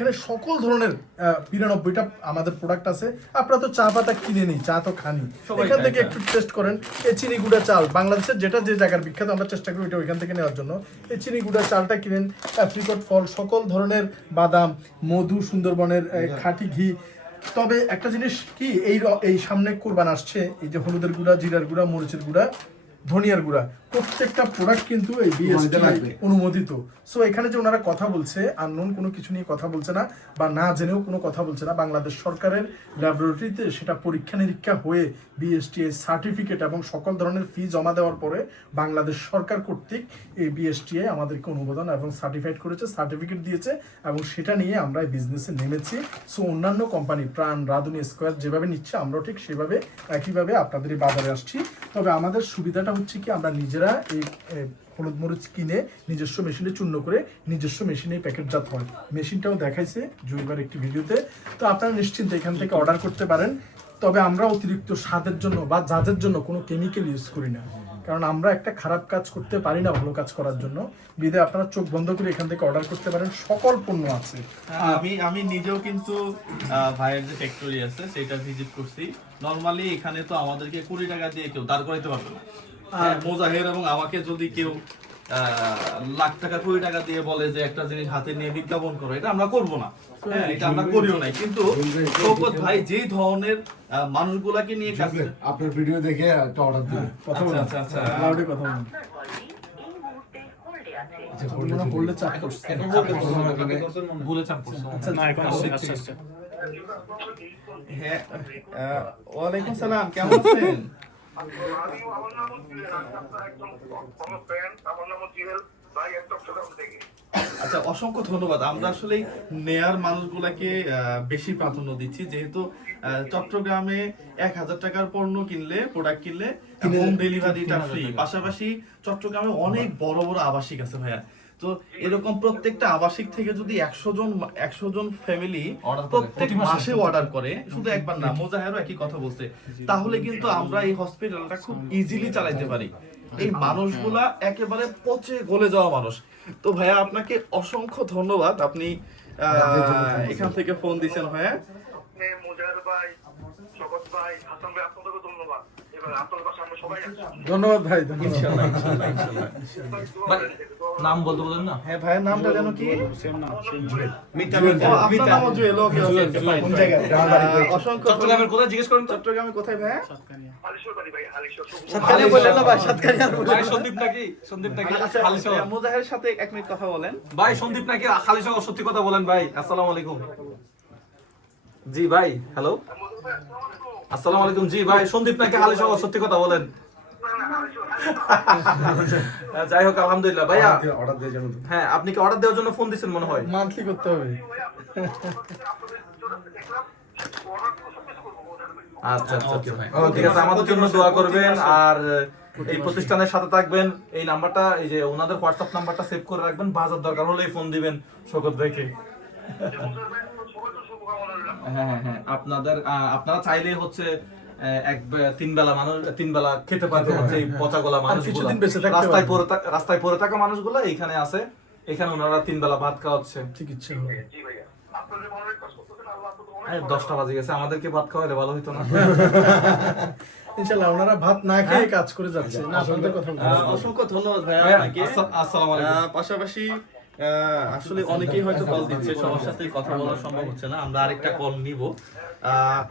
এখানে সকল ধরনের বিরানব্বইটা আমাদের প্রোডাক্ট আছে। আপনারা তো চা পাতা কিনে নিই চা তো খানি এখান থেকে। একটু টেস্ট করেন। এই চিনি গুঁড়া চাল বাংলাদেশের যেটা যে জায়গার বিখ্যাত আমরা চেষ্টা করি ওইটা ওইখান থেকে নেওয়ার জন্য। এই চিনি গুঁড়া চালটা কিনেন অ্যাপ্রিকট ফল সকল ধরনের বাদাম মধু সুন্দরবনের খাঁটি ঘি। তবে একটা জিনিস কি এই এই সামনে কোরবান আসছে এই যে হলুদের গুঁড়া জিরার গুঁড়া মরিচের গুঁড়া। ধনিয়ার গুঁড়া। প্রত্যেকটা প্রোডাক্ট কিন্তু এই বিএসটি অনুমোদিত সো এখানে যে ওনারা কথা বলছে আননোন কোনো কিছু নিয়ে কথা বলছে না বা না জেনেও কোনো কথা বলছে না বাংলাদেশ সরকারের ল্যাবরেটরিতে সেটা পরীক্ষা নিরীক্ষা হয়ে বিএসটিআই সার্টিফিকেট এবং সকল ধরনের ফি জমা দেওয়ার পরে বাংলাদেশ সরকার কর্তৃক এই বিএসটিআই আমাদেরকে অনুমোদন এবং সার্টিফাইড করেছে সার্টিফিকেট দিয়েছে এবং সেটা নিয়ে আমরা এই বিজনেসে নেমেছি। সো অন্যান্য কোম্পানি প্রাণ রাধুনি স্কোয়ার যেভাবে নিচ্ছে আমরাও ঠিক সেভাবে একইভাবে আপনাদের এই বাজারে আসছি। তবে আমাদের সুবিধাটা হচ্ছে কি আমরা নিজেরা এই হলুদ মরিচ কিনে নিজস্ব মেশিনে চূর্ণ করে নিজস্ব মেশিনে প্যাকেটজাত হয়। মেশিনটাও দেখাইছে জুইবার একটি ভিডিওতে। তো আপনারা নিশ্চিন্তে এখান থেকে অর্ডার করতে পারেন। তবে আমরা অতিরিক্ত স্বাদের জন্য বা জাজের জন্য কোনো কেমিক্যাল ইউজ করি না। কারণ আমরা একটা খারাপ কাজ করতে পারি না ভালো কাজ করার জন্য। বিদে আপনারা চোখ বন্ধ করে এখান থেকে অর্ডার করতে পারেন। সকল পণ্য আছে। হ্যাঁ, আমি আমি নিজেও কিন্তু ভাইয়ের যে ফ্যাক্টরি আছে সেটা ভিজিট করছি। নরমালি এখানে তো আমাদেরকে কুড়ি টাকা দিয়ে কেউ দাঁড় করাইতে পারবে না। হ্যাঁ, মোজাহের এবং আমাকে যদি কেউ লাখ টাকা কুড়ি টাকা দিয়ে বলে যে একটা জিনিস হাতে নিয়ে বিজ্ঞাপন করো এটা আমরা করব না। হ্যাঁ এটা আমরা করিও নাই। কিন্তু শৌকত ভাই যেই ধরনের মানুষগুলাকে নিয়ে কাজ আপনার ভিডিও দেখে একটা অর্ডার দিন। কথা আচ্ছা, বলুন। আচ্ছা, আচ্ছা। লাউডে কথা বলুন। হয় হ্যাঁ ওয়ালাইকুম সালাম কেমন আছেন? আমি আমার নাম হচ্ছে আপনার একজন বড় ফ্যান আমার নাম হচ্ছে ভাই এক চট্টগ্রাম থেকে আচ্ছা অসংখ্য ধন্যবাদ। আমরা আসলে নেয়ার মানুষগুলাকে আহ, বেশি প্রাধান্য দিচ্ছি। যেহেতু চট্টগ্রামে এক হাজার টাকার পণ্য কিনলে প্রোডাক্ট কিনলে হোম ডেলিভারিটা ফ্রি পাশাপাশি চট্টগ্রামে অনেক বড় বড় আবাসিক আছে ভাইয়া। তো এরকম প্রত্যেকটা আবাসিক থেকে যদি একশো জন একশো জন ফ্যামিলি প্রত্যেক মাসে অর্ডার করে শুধু একবার না মোজাহেরও একই কথা বলছে। তাহলে কিন্তু আমরা এই হসপিটালটা খুব ইজিলি চালাইতে পারি। এই মানুষগুলা একেবারে পচে গলে যাওয়া মানুষ। তো ভাইয়া আপনাকে অসংখ্য ধন্যবাদ। আপনি এখান থেকে ফোন দিয়েছেন ভাইয়া। ভাই শকত ভাই হাসান ভাই ধন্যবাদ ভাই নাম বলতে বলেন না? হ্যাঁ ভাইয়ের নামটা যেন কি? চট্টগ্রামের কোথায় জিজ্ঞেস করেন তো? চট্টগ্রামে কোথায় ভাইয়া ভাই সন্দীপ নাকি? সন্দীপ নাকি? আচ্ছা ভাইয়া, মুজাহের সাথে এক মিনিট কথা বলেন। ভাই সন্দীপ নাকি? সত্যি কথা বলেন ভাই। আসসালামু আলাইকুম। জি ভাই হ্যালো। আসসালামু আলাইকুম। জি ভাই সন্দীপ নাকি খালিশহর সত্যি কথা বলেন। যাই হোক আলহামদুলিল্লাহ। ভাইয়া অর্ডার দিয়ে যাবেন হ্যাঁ আপনি কি অর্ডার দেওয়ার জন্য ফোন দিচ্ছেন মনে হয়? মান্থলি করতে হবে। আচ্ছা আচ্ছা আচ্ছা। ঠিক আছে আমাদের জন্য দোয়া করবেন। আর এই প্রতিষ্ঠানের সাথে থাকবেন। এই নাম্বারটা এই যে ওনাদের হোয়াটসঅ্যাপ নাম্বারটা সেভ করে রাখবেন। বাজার দরকার হলেই ফোন দিবেন শকত ভাইকে। হ্যাঁ হ্যাঁ হ্যাঁ। আপনাদের আপনারা চাইলেই হচ্ছে এক তিন বেলা মানুষ তিন বেলা খেতে পারবে হচ্ছে এই পচা গোলা মানুষগুলো। কিছুদিন বেঁচে থাকতে রাস্তায়। পড়ে রাস্তায় পড়ে থাকা মানুষগুলো এইখানে আছে। এখানে ওনারা তিন বেলা ভাত খাওয়াচ্ছে। চিকিৎসা দশটা বাজে গেছে আমাদেরকে ভাত খাওয়ালে ভালো হতো না। ইনশাল্লাহ ওনারা ভাত না খেয়ে কাজ করে যাচ্ছে না আপনাদের কথা অসংখ্য ধন্যবাদ আপনাকে। আসসালামু আলাইকুম। পাশাপাশি আসলে অনেকেই হয়তো কল দিচ্ছে সবার সাথে কথা বলা সম্ভব হচ্ছে না। আমরা আরেকটা কল নিব।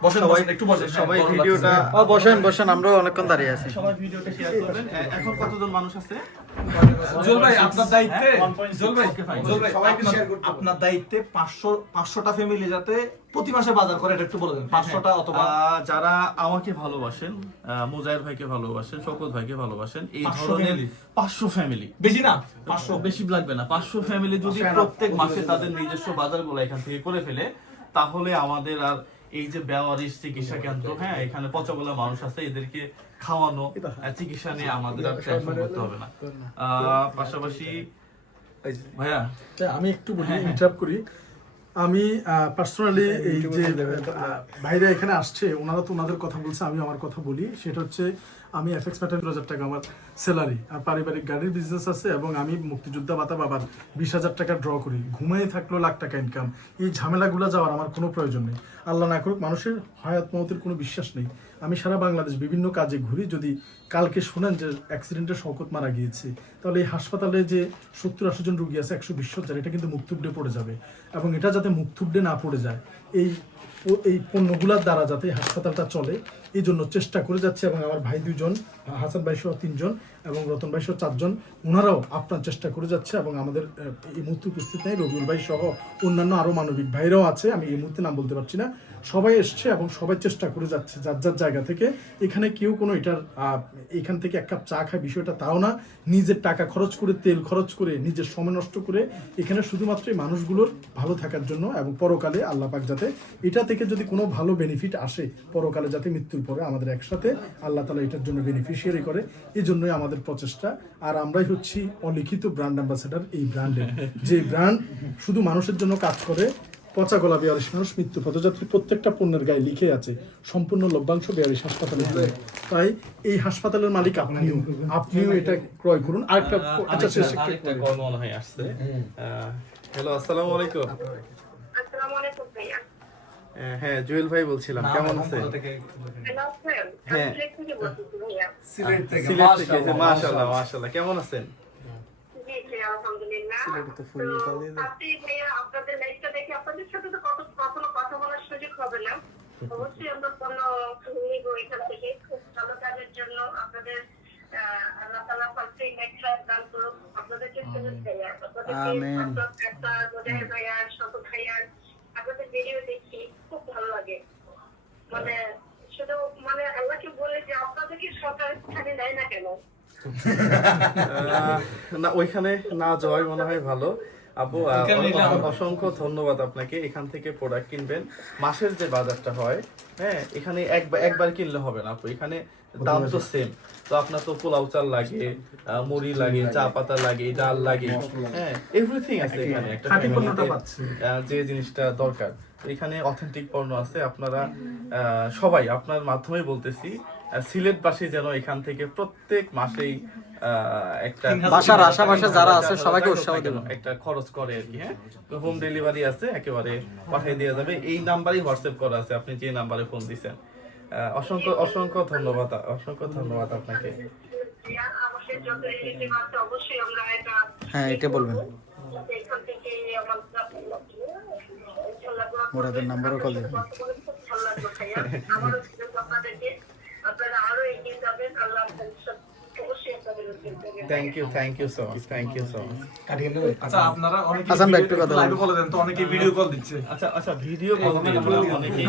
বসেন বসেন একটু বসেন সবাই হ্যাঁ, ভিডিওটা বসেন বসেন আমরাও অনেকক্ষণ দাঁড়িয়ে আছি। সবাই ভিডিওটা শেয়ার করবেন। এখন কতজন মানুষ আছে? জুয়েল ভাই আপনার দায়িত্বে হ্যাঁ, জুয়েল ভাই. জুয়েল ভাই সবাইকে করতে আপনার দায়িত্বে 500 500টা ফ্যামিলি যাতে প্রতি মাসে বাজার করে এটা একটু বলে দেন। 500টা অথবা যারা আমাকে ভালোবাসেন মুজাহির ভাইকে ভালোবাসেন শওকত ভাইকে ভালোবাসেন এই ধরনের family? পাঁচশো ফ্যামিলি বেশি না 500 পাঁচশো। বেশি লাগবে না। পাঁচশো ফ্যামিলি যদি প্রত্যেক মাসে তাদের নিজস্ব বাজারগুলো এখান থেকে করে ফেলে তাহলে আমাদের আর এই যে বেওয়ারিশ চিকিৎসা কেন্দ্র হ্যাঁ এখানে পচগলা মানুষ আছে এদেরকে খাওয়ানো চিকিৎসা নিয়ে আমাদের আর টেনশন করতে হবে না। আহ, পাশাপাশি ভাইয়া। আমি একটু বলি ইন্টারাপ্ট করি। আমি পার্সোনালি এই যে বাইরে ভাইরা এখানে আসছে ওনারা তো ওনাদের কথা বলছে আমি আমার কথা বলি। সেটা হচ্ছে আমি এফএক্স প্যাটার্ন হাজার টাকা আমার স্যালারি আর পারিবারিক গাড়ির বিজনেস আছে এবং আমি মুক্তিযোদ্ধা ভাতা বাবার বিশ হাজার টাকা ড্র করি। ঘুমাই থাকলেও লাখ টাকা ইনকাম এই ঝামেলাগুলো যাওয়ার আমার কোনো প্রয়োজন নেই। আল্লাহ না করুক মানুষের হায়াত মতের কোনো বিশ্বাস নেই। আমি সারা বাংলাদেশ বিভিন্ন কাজে ঘুরি। যদি কালকে শোনেন যে অ্যাক্সিডেন্টে শওকত মারা গিয়েছে, তাহলে এই হাসপাতালে যে সত্তর আশি জন রুগী আছে, একশো বিশ হাজার এটা কিন্তু মুক্তুড্ডে পড়ে যাবে এবং এটা যাতে মুক্তুড্ডে না পড়ে যায়, এই এই পণ্যগুলোর দ্বারা যাতে হাসপাতালটা চলে, এই জন্য চেষ্টা করে যাচ্ছে এবং আমার ভাই দুজন হাসান ভাই সহ তিনজন এবং রতন ভাই সহ চারজন ওনারাও আপনার চেষ্টা করে যাচ্ছে এবং আমাদের এই মুহূর্তে উপস্থিত নেই। রবিউল ভাই সহ অন্যান্য আরও মানবিক ভাইরাও আছে, আমি এই মুহূর্তে নাম বলতে পারছি না। সবাই এসছে এবং সবাই চেষ্টা করে যাচ্ছে যার যার জায়গা থেকে। এখানে কেউ কোনো এটার এখান থেকে এক কাপ চা খায় বিষয়টা তাও না। নিজের টাকা খরচ করে, তেল খরচ করে, নিজের সময় নষ্ট করে এখানে শুধুমাত্র এই মানুষগুলোর ভালো থাকার জন্য এবং পরকালে আল্লাহ পাক যাতে এটা থেকে যদি কোনো ভালো বেনিফিট আসে, পরকালে যাতে মৃত্যুর পরে আমাদের একসাথে আল্লাহ তালা এটার জন্য বেনিফিশিয়ারি করে এই জন্যই আমাদের প্রচেষ্টা। আর আমরাই হচ্ছি অলিখিত ব্র্যান্ড অ্যাম্বাসেডার এই ব্র্যান্ডের যে ব্র্যান্ড শুধু মানুষের জন্য কাজ করে পচা গোলা বিয়াল্লিশ মানুষ মৃত্যু পথযাত্রী প্রত্যেকটা পণ্যের গায়ে লিখে আছে সম্পূর্ণ লভ্যাংশ বিয়াল্লিশ হাসপাতালে। তাই এই হাসপাতালের মালিক আপনিও। আপনিও এটা ক্রয় করুন। আরেকটা আচ্ছা শেষ একটা কল মনে হয় আসছে। হ্যালো আসসালামু আলাইকুম আসসালামু আলাইকুম ভাইয়া আহ, হ্যাঁ জুয়েল ভাই বলছিলাম কেমন আছেন হ্যাঁ। সিলেট থেকে বলতেছি ভাইয়া সিলেট থেকে মাশাআল্লাহ মাশাআল্লাহ কেমন আছেন? আপনাদের লাইফটা দেখে আপনাদের সাথে তো কত কখনো কথা বলার সুযোগ হবে না। অবশ্যই আমরা কোনো নিব এখান থেকে। খুব ভালো কাজের জন্য আপনাদের আহ, আল্লাহ তালা ফার্স্টে নেক্সট দান করুক। আপনাদেরকে সুযোগ দেয়। আপনাদেরকে আমিন। আপনার- একটা মোজাহির ভাইয়ার শপথ ভাইয়ার আপনাদের ভিডিও দেখি। খুব ভালো লাগে। মানে শুধু মানে আল্লাহকে বলে যে আপনাদেরকে সরকার স্থানে নেয় না কেন? আহ, না ওইখানে না যাওয়াই মনে হয় ভালো। আপু অসংখ্য ধন্যবাদ আপনাকে। এখান থেকে প্রোডাক্ট কিনবেন। মাসের যে বাজারটা হয় হ্যাঁ এখানে একবার একবার কিনলে হবে না আপু। এখানে দাম তো সেম তো আপনার তো পোলাও চাল লাগে মুড়ি লাগে চা পাতা লাগে ডাল লাগে। হ্যাঁ এভরিথিং আছে এখানে। একটা যে জিনিসটা দরকার। এখানে অথেন্টিক পণ্য আছে। আপনারা সবাই আপনার মাধ্যমে বলতেছি সিলেটবাসী যেন এখান থেকে প্রত্যেক মাসেই আহ, একটা বাসার আশেপাশে যারা আছে সবাইকে উৎসাহ না কেন, দেবেন। একটা খরচ করে আর কি হ্যাঁ? হোম ডেলিভারি আছে একেবারে পাঠিয়ে দেওয়া যাবে। এই নাম্বারই হোয়াটসঅ্যাপ করা আছে আপনি যে নাম্বারে ফোন আহ, অসংখ্য অসংখ্য ধন্যবাদ অসংখ্য ধন্যবাদ আপনাকে হ্যাঁ, এটা বলবেন। মোরাদের এখান থেকে নাম্বারও কল দেবেন। আপনারা আরও এগিয়ে যাবেন Allah thank you thank you so much thank you so much কাটিয়ে নেবে আচ্ছা আপনারা অনেকে হাসান ভাই, একটু কথা লাইভে। বলে দেন তো অনেকে ভিডিও কল দিচ্ছে। আচ্ছা আচ্ছা ভিডিও কল দিন অনেকে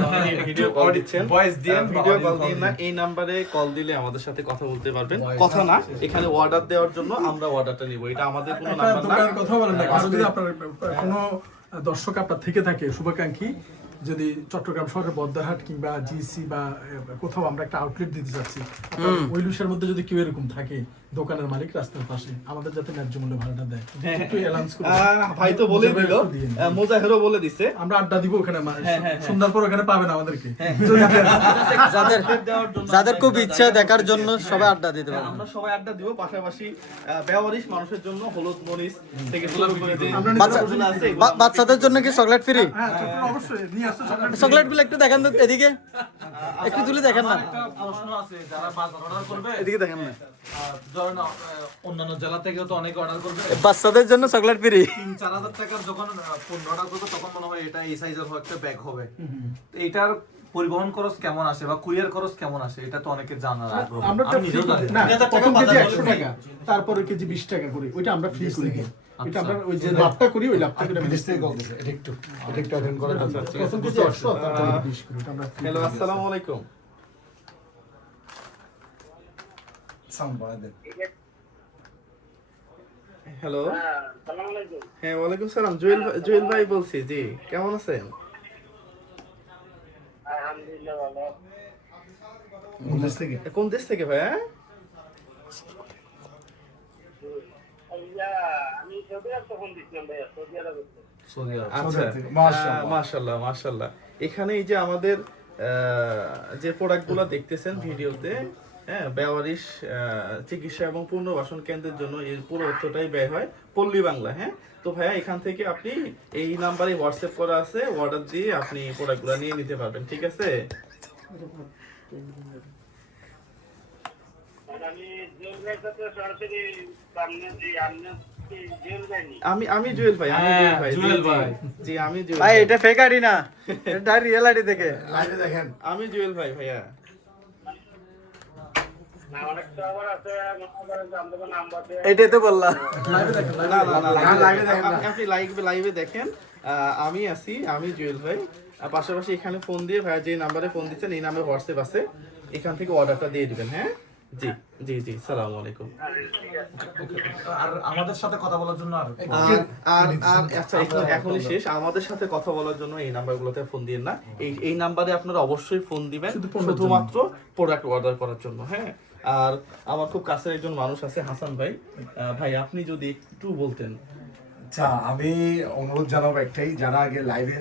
ভিডিও কল দিচ্ছেন। দিয়েন, ভিডিও কল দিন না। এই নাম্বারে কল দিলে আমাদের সাথে কথা বলতে পারবেন। কথা না এখানে অর্ডার দেওয়ার জন্য আমরা অর্ডারটা নিব। এটা আমাদের কোনো নাম্বার না। কথা বলেন না কারও যদি আপনার কোনো দর্শক আপনার থেকে থাকে শুভাকাঙ্ক্ষী যদি চট্টগ্রাম শহরের বদ্দারহাট কিংবা জিসি বা কোথাও আমরা একটা আউটলেট দিতে চাচ্ছি ওই লুসের মধ্যে যদি কেউ এরকম থাকে দোকানের মালিক রাস্তার পাশে আমাদের যাতে ন্যায্য মূল্য ভাড়াটা দেয়। একটু অ্যালাউন্স করে ভাই তো বলে দিল। মোজাহেরও বলে দিছে। আমরা আড্ডা দিব ওখানে মানে হ্যাঁ, হ্যাঁ, হ্যাঁ। সন্ধ্যার পর ওখানে পাবেন আমাদেরকে। যাদের যাদের খুব ইচ্ছা দেখার জন্য সবাই আড্ডা দিতে হ্যাঁ, পারবেন আমরা সবাই আড্ডা দিব। পাশাপাশি ব্যবহারিক মানুষের জন্য হলুদ মরিচ থেকে বাচ্চাদের জন্য কি চকলেট ফ্রি হ্যাঁ অবশ্যই। নিয়ে চকলেটগুলো একটু দেখান তো এদিকে। একটু তুলে দেখান না। প্রশ্ন আছে যারা বাজার অর্ডার করবে এদিকে দেখান না। ধরেন অন্যান্য জেলা থেকেও তো অনেকে অর্ডার করবে। বাচ্চাদের জন্য চকলেট ফ্রি। তিন চার হাজার টাকার যখন পণ্য অর্ডার করবে তখন মনে হয় এটা এই সাইজের একটা ব্যাগ হবে। তো এটার পরিবহন খরচ কেমন আসে বা কুরিয়ার খরচ কেমন আসে এটা তো অনেকে জানার আগ্রহ আমরা নিজেও জানি না। না প্রথম কেজি একশো টাকা তারপরে কেজি বিশ টাকা করে ওইটা আমরা ফ্রি করি। এটা আমরা ওই যে লাভটা করি ওই লাভটা করে বিদেশ থেকে কল। এটা একটু এটা একটু করে আমরা free হ্যালো আসসালামু আলাইকুম। হ্যালো। হ্যাঁ ওয়ালাইকুম সালাম। জুয়েল ভাই- জুয়েল ভাই বলছি জি কেমন আছেন? আলহামদুলিল্লাহ ভালো থেকে কোন দেশ থেকে? ভাই হ্যাঁ? ভাইয়া? আচ্ছা মাশাল্লাহ এখানে এই যে আমাদের যে প্রোডাক্টগুলো দেখতেছেন ভিডিওতে হ্যাঁ বেওয়ারিশ আহ, চিকিৎসা এবং পুনর্বাসন কেন্দ্রের জন্য এর পুরো অর্থটাই ব্যয় হয় পল্লী বাংলা হ্যাঁ? তো ভাইয়া এখান থেকে আপনি এই নাম্বারে হোয়াটসঅ্যাপ করা আছে অর্ডার দিয়ে আপনি প্রোডাক্টগুলো নিয়ে নিতে পারবেন ঠিক আছে? আমি আমি আমি জুয়েল ভাই আমি জুয়েল ভাই। জুয়েল ভাই। জি আমি জুয়েল ভাই ভাই। এটা ফেক আইডি না। এটা রিয়েল আইডি থেকে লাইভে দেখেন। আমি জুয়েল ভাই ভাইয়া। এটাই তো বললাম। আপনি- লাইভে লাইভে দেখেন। আমি আছি আমি জুয়েল ভাই। পাশাপাশি এখানে ফোন দিয়ে ভাই যে নাম্বারে ফোন দিচ্ছেন এই নাম্বার হোয়াটসঅ্যাপ আছে। এখান থেকে অর্ডারটা দিয়ে দিবেন হ্যাঁ? জি। জি জি সালাম আলাইকুম। আর আমাদের সাথে কথা বলার জন্য আর আর আর আচ্ছা এখন এখনই শেষ। আমাদের সাথে কথা বলার জন্য এই নাম্বারগুলোতে ফোন দিন না। এই এই নাম্বারে আপনারা অবশ্যই ফোন দিবেন শুধুমাত্র প্রোডাক্ট অর্ডার করার জন্য হ্যাঁ? আর আমার খুব কাছের একজন মানুষ আছে হাসান ভাই। ভাই আপনি যদি একটু বলতেন। আচ্ছা আমি অনুরোধ জানাব একটাই যারা আগে লাইভে